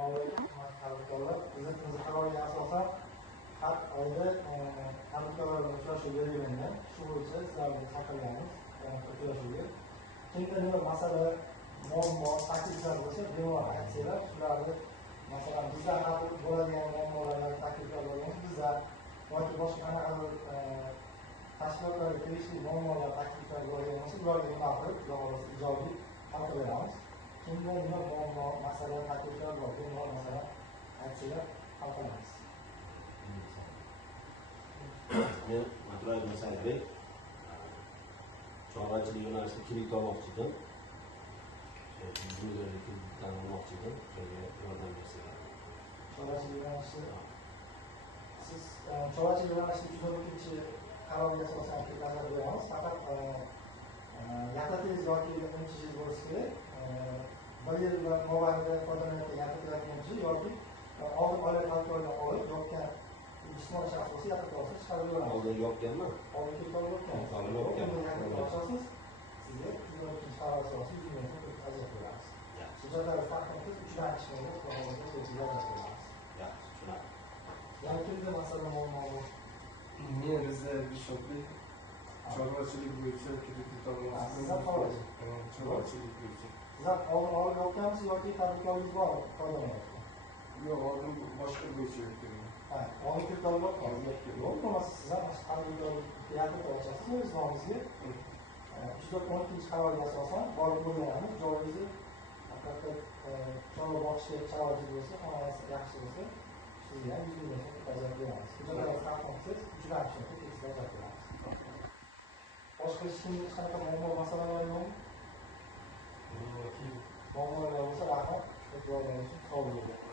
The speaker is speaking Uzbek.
Assalomu alaykum, tabriklar. Bizni qaroriga asosan har oyda tabriklar bilan uchrashuv belgilangan. Shu bo'yicha sizlarni chaqirganmiz uchrashuvga. Kimda nima masala, muammo, takliflar bo'lsa, bemalol aytsanglar, shularni masalan bizda hal bo'ladigan muammolar, takliflar bo'lgan bizda yoki boshqa qanaqadir tashkilotlarga tegishli muammolar, takliflar bo'lgan bo'lsa, ularga nima qilib, ijobiy hal qilamiz. Kimda nima muammo, masala, takliflar bor, bemalol masalan aytsanglar, hal qilamiz. Men Maturayev Musaybek chorvachilik yo'nalishida kredit olmoqchi edim. Bizning kreditdan olmoqchi edim. Shunga yordam bersanglar. Chorvachilik yo'nalishida siz chorvachilik yo'nalishida 112 qarorga asosan nazar beramiz. Faqat yaxlatingiz yoki imtiyozingizga bo'lishi kerak. Bir yil mobaynida foydalanayotgan yaxlatlarningiz yoki oldin oila tadbirkordan olib yopgan ijtimoiy shaxs bo'lsa yaxlat olsa chiqarib yuboramiz. Oldin yopganman. Oldin kelib yopgan. Oldin yopganman. Ochasiz, sizga 112 qaror asosida 100 ming so'm ajratib beramiz. Hujjatlar faqat 3 dan chiqmaydi, qo'lingizga ajratib beramiz. Yaxshi, tushunaman. Yana kimda masala muammo bor? Men bizda Bishoplik chorvachilik bo'yicha kredit olmoqchi. Sizlar chorvachilik. Chorvachilik bo'yicha. Sizlar oldin olib yopganmisiz yoki tadbirkorligingiz bormi? Foydalanyapsizmi? Yo'q, oldin boshqa bo'yicha yurtdim. Ha, oldin kirib olib yopgansiz. Yo'q, bo'lmasa sizlar tadbirkorlik yaxlit olasiz o'z nomingizga. 312 qarorga asosan borib o'rganamiz. Joyingizni haqiqatda chorva boqishga sharoit bo'lsa, xonangiz yaxshi bo'lsa, sizga ham 100 ming so'm ajratib beramiz. Hujjatlarni taqdim qilsangiz 3 so'm tekisda ajratib beramiz. Boshqa hech kimning hech qanaqa muammo masalalari yo'qmi? Muammolar bo'lsa rahmat, e'tiborlaringiz uchun sog' bo'ling.